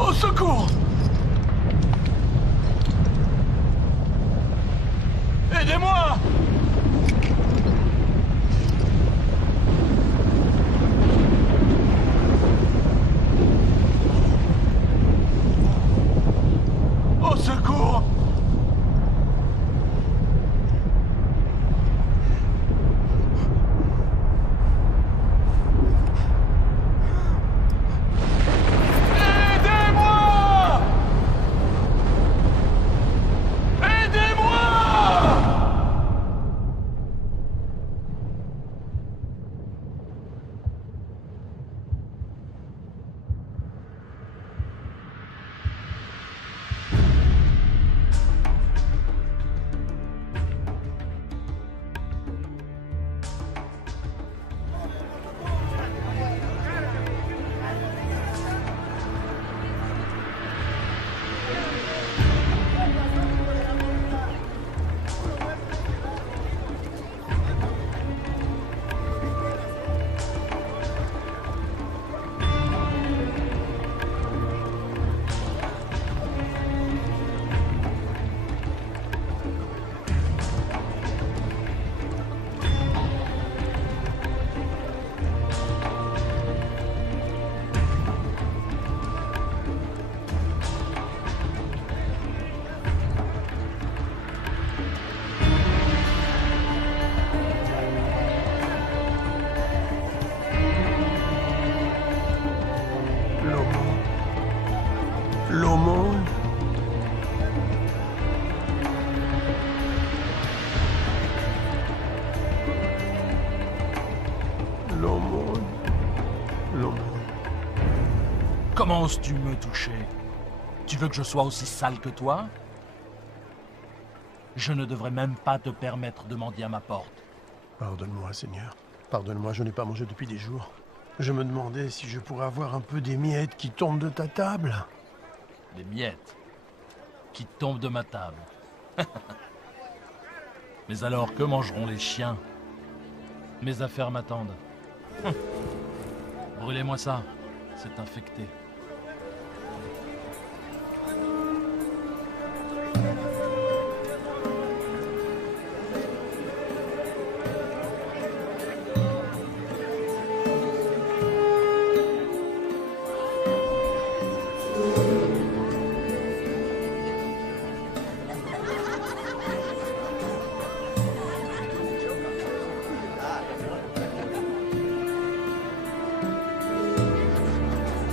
Au secours! Aidez-moi! Au secours! L'aumône. L'aumône. L'aumône. Comment oses-tu me toucher? Tu veux que je sois aussi sale que toi? Je ne devrais même pas te permettre de mendier à ma porte. Pardonne-moi, Seigneur. Pardonne-moi, je n'ai pas mangé depuis des jours. Je me demandais si je pourrais avoir un peu des miettes qui tombent de ta table. Des miettes qui tombent de ma table. Mais alors, que mangeront les chiens? Mes affaires m'attendent. Brûlez-moi ça, c'est infecté.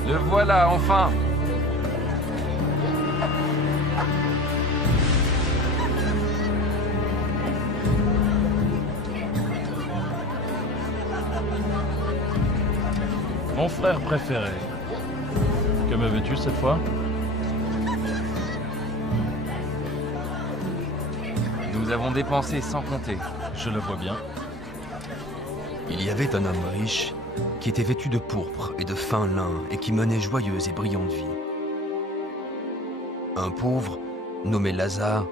Le voilà, enfin! Mon frère préféré. Que me veux-tu cette fois? Nous avons dépensé sans compter. Je le vois bien. Il y avait un homme riche qui était vêtu de pourpre et de fin lin et qui menait joyeuse et brillante vie. Un pauvre, nommé Lazare,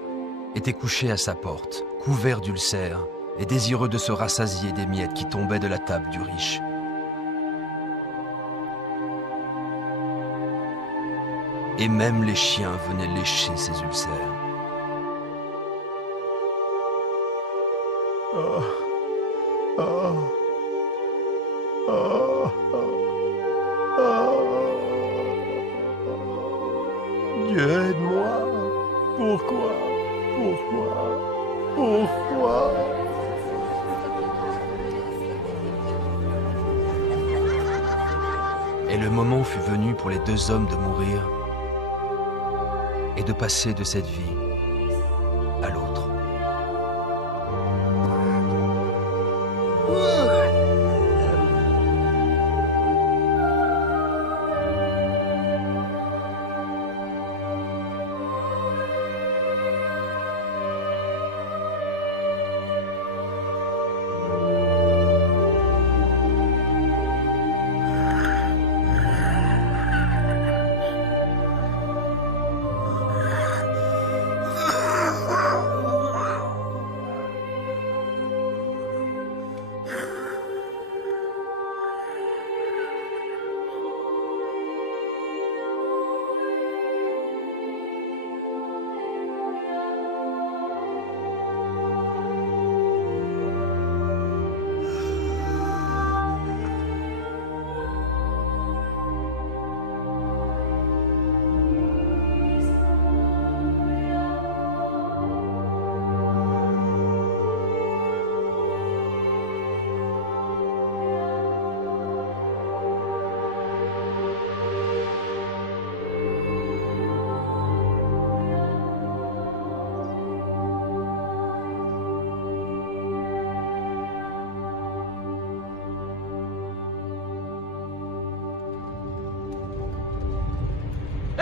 était couché à sa porte, couvert d'ulcères et désireux de se rassasier des miettes qui tombaient de la table du riche. Et même les chiens venaient lécher ses ulcères. Oh. Oh. Oh. Oh. Dieu, aide-moi. Pourquoi? Pourquoi? Pourquoi? Et le moment fut venu pour les deux hommes de mourir et de passer de cette vie à l'autre.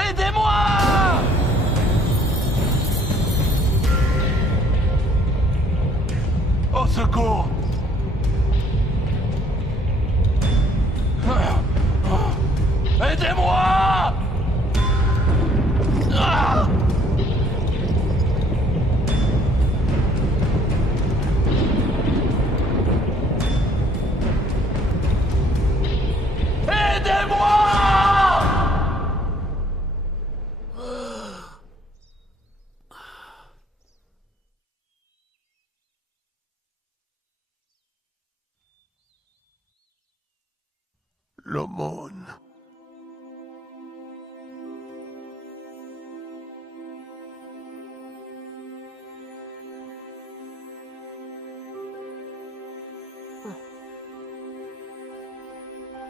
Aidez-moi! Au secours! Aidez-moi! Ah! L'aumône.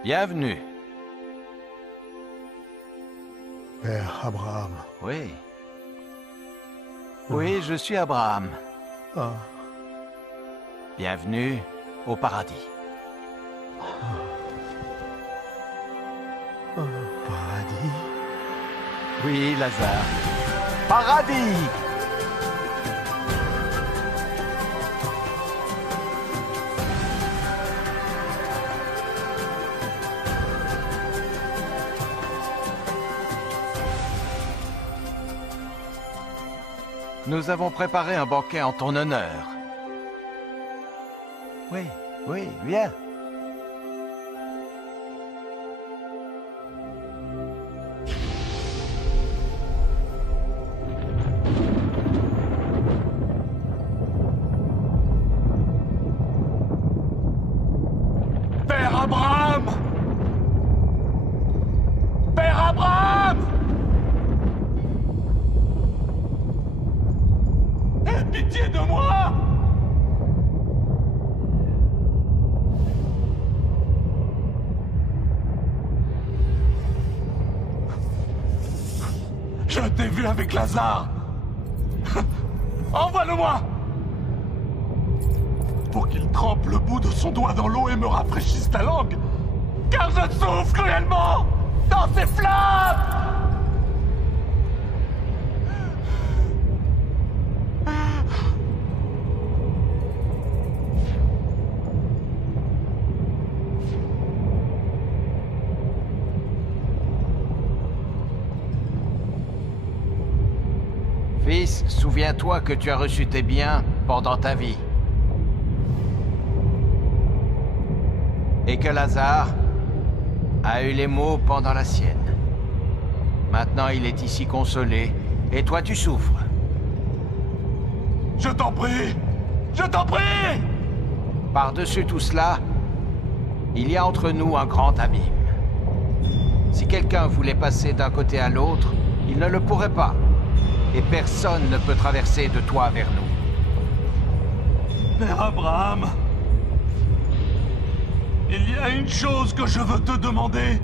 Bienvenue. Père Abraham. Oui. Oui, je suis Abraham. Ah, Bienvenue au paradis. paradis. Oui, Lazare. Paradis! Nous avons préparé un banquet en ton honneur. Oui, oui, viens. Père Abraham! Père Abraham! Aie pitié de moi! Je t'ai vu avec Lazare! Envoie-le-moi! Pour qu'il trempe le bout de son doigt dans l'eau et me rafraîchisse la langue! Car je souffre cruellement dans ces flammes! Fils, souviens-toi que tu as reçu tes biens pendant ta vie. Et que Lazare a eu les maux pendant la sienne. Maintenant, il est ici consolé, et toi tu souffres. Je t'en prie! Je t'en prie! Par-dessus tout cela, il y a entre nous un grand abîme. Si quelqu'un voulait passer d'un côté à l'autre, il ne le pourrait pas. Et personne ne peut traverser de toi vers nous. Père Abraham, il y a une chose que je veux te demander.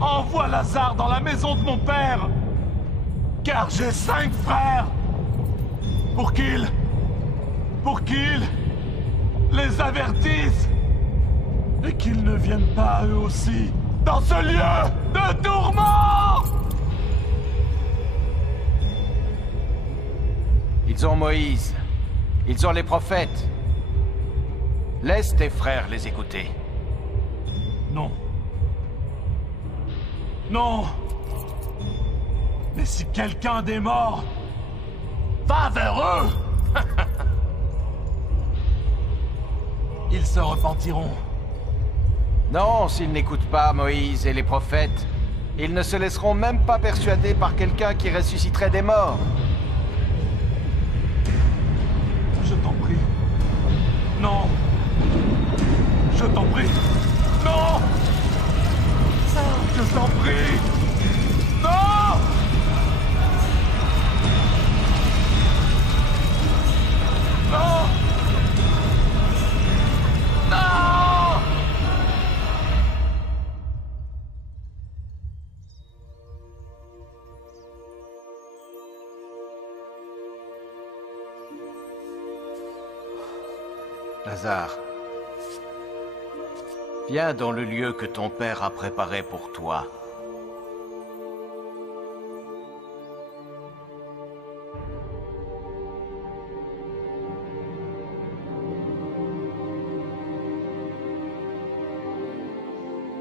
Envoie Lazare dans la maison de mon père, car j'ai 5 frères, pour qu'ils les avertissent, et qu'ils ne viennent pas eux aussi dans ce lieu de tourment. Ils ont Moïse. Ils ont les prophètes. Laisse tes frères les écouter. Non. Non. Mais si quelqu'un des morts va vers eux, ils se repentiront. Non, s'ils n'écoutent pas Moïse et les prophètes, ils ne se laisseront même pas persuader par quelqu'un qui ressusciterait des morts. Je t'en prie. Non. Je t'en prie. Non. Je t'en prie. Non. Non. Non. Lazare, viens dans le lieu que ton père a préparé pour toi.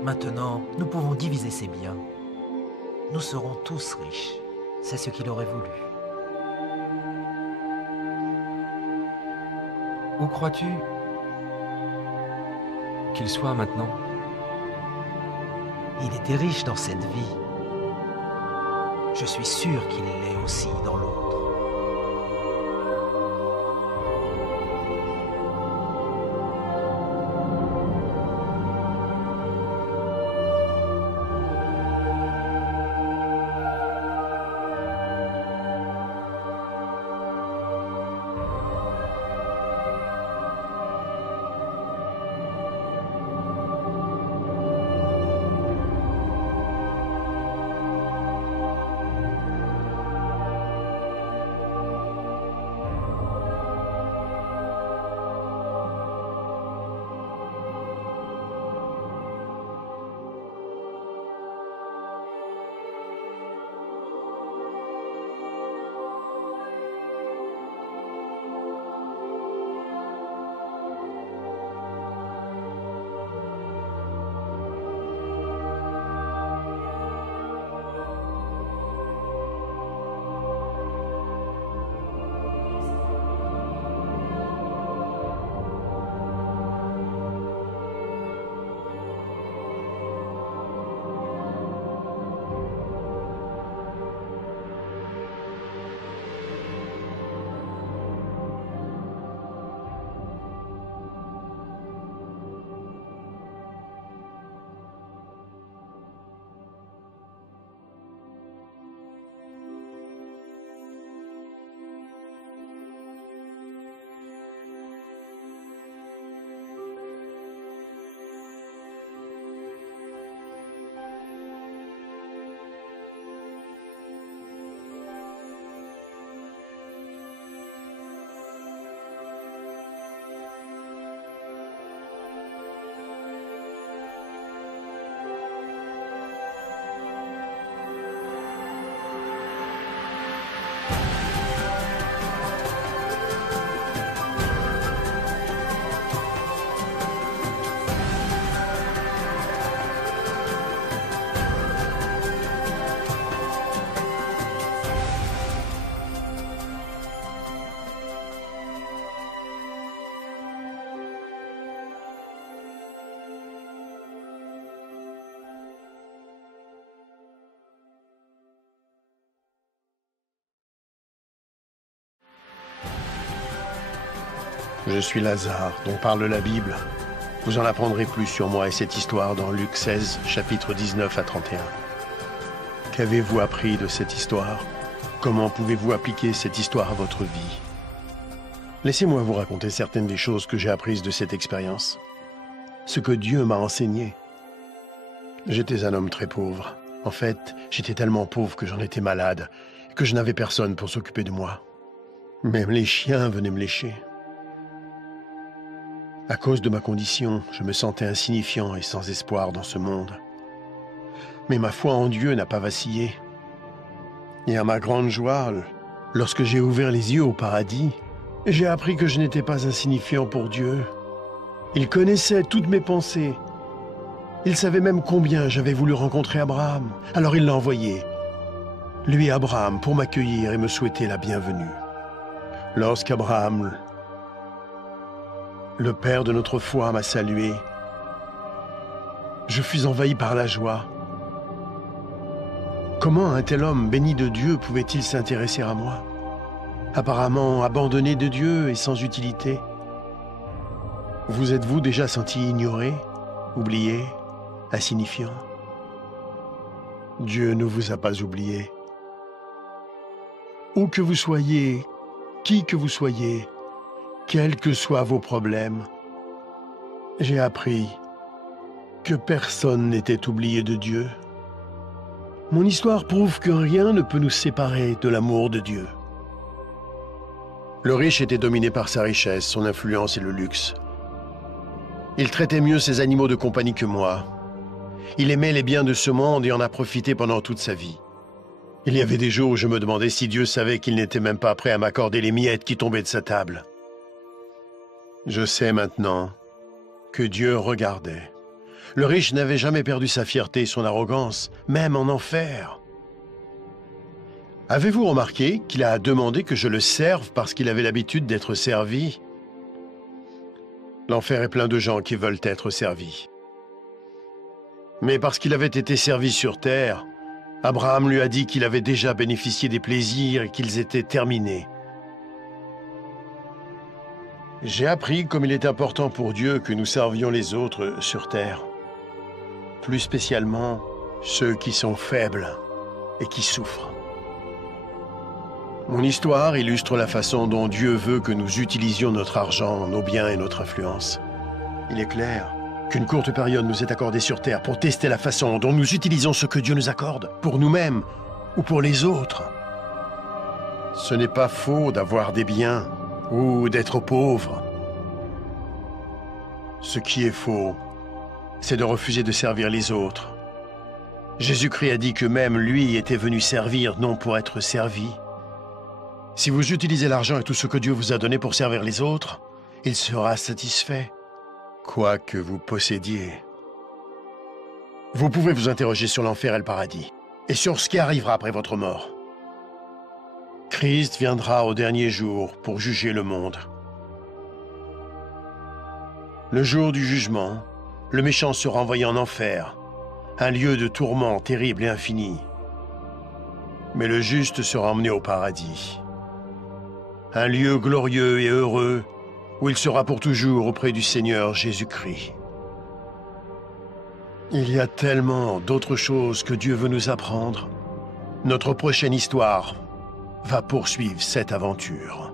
Maintenant, nous pouvons diviser ses biens. Nous serons tous riches. C'est ce qu'il aurait voulu. Où crois-tu qu'il soit maintenant? Il était riche dans cette vie. Je suis sûr qu'il l'est aussi dans l'autre. Je suis Lazare, dont parle la Bible. Vous en apprendrez plus sur moi et cette histoire dans Luc 16, chapitres 19 à 31. Qu'avez-vous appris de cette histoire? Comment pouvez-vous appliquer cette histoire à votre vie? Laissez-moi vous raconter certaines des choses que j'ai apprises de cette expérience. Ce que Dieu m'a enseigné. J'étais un homme très pauvre. En fait, j'étais tellement pauvre que j'en étais malade, et que je n'avais personne pour s'occuper de moi. Même les chiens venaient me lécher. À cause de ma condition, je me sentais insignifiant et sans espoir dans ce monde. Mais ma foi en Dieu n'a pas vacillé. Et à ma grande joie, lorsque j'ai ouvert les yeux au paradis, j'ai appris que je n'étais pas insignifiant pour Dieu. Il connaissait toutes mes pensées. Il savait même combien j'avais voulu rencontrer Abraham. Alors il l'a envoyé, lui Abraham, pour m'accueillir et me souhaiter la bienvenue. Lorsqu'Abraham, le père de notre foi, m'a salué, je fus envahi par la joie. Comment un tel homme béni de Dieu pouvait-il s'intéresser à moi? Apparemment abandonné de Dieu et sans utilité. Vous êtes-vous déjà senti ignoré, oublié, insignifiant? Dieu ne vous a pas oublié. Où que vous soyez, qui que vous soyez, quels que soient vos problèmes, j'ai appris que personne n'était oublié de Dieu. Mon histoire prouve que rien ne peut nous séparer de l'amour de Dieu. Le riche était dominé par sa richesse, son influence et le luxe. Il traitait mieux ses animaux de compagnie que moi. Il aimait les biens de ce monde et en a profité pendant toute sa vie. Il y avait des jours où je me demandais si Dieu savait qu'il n'était même pas prêt à m'accorder les miettes qui tombaient de sa table. Je sais maintenant que Dieu regardait, Le riche n'avait jamais perdu sa fierté et son arrogance, même en enfer. Avez-vous remarqué qu'il a demandé que je le serve parce qu'il avait l'habitude d'être servi? L'enfer est plein de gens qui veulent être servis. Mais parce qu'il avait été servi sur terre, Abraham lui a dit qu'il avait déjà bénéficié des plaisirs et qu'ils étaient terminés. J'ai appris comme il est important pour Dieu que nous servions les autres sur terre. Plus spécialement ceux qui sont faibles et qui souffrent. Mon histoire illustre la façon dont Dieu veut que nous utilisions notre argent, nos biens et notre influence. Il est clair qu'une courte période nous est accordée sur terre pour tester la façon dont nous utilisons ce que Dieu nous accorde, pour nous-mêmes ou pour les autres. Ce n'est pas faux d'avoir des biens ou d'être pauvre. Ce qui est faux, c'est de refuser de servir les autres. Jésus-Christ a dit que même lui était venu servir, non pour être servi. Si vous utilisez l'argent et tout ce que Dieu vous a donné pour servir les autres, il sera satisfait, quoi que vous possédiez. Vous pouvez vous interroger sur l'enfer et le paradis, et sur ce qui arrivera après votre mort. Christ viendra au dernier jour pour juger le monde. Le jour du jugement, le méchant sera envoyé en enfer, un lieu de tourment terrible et infini. Mais le juste sera emmené au paradis, un lieu glorieux et heureux où il sera pour toujours auprès du Seigneur Jésus-Christ. Il y a tellement d'autres choses que Dieu veut nous apprendre. Notre prochaine histoire va poursuivre cette aventure.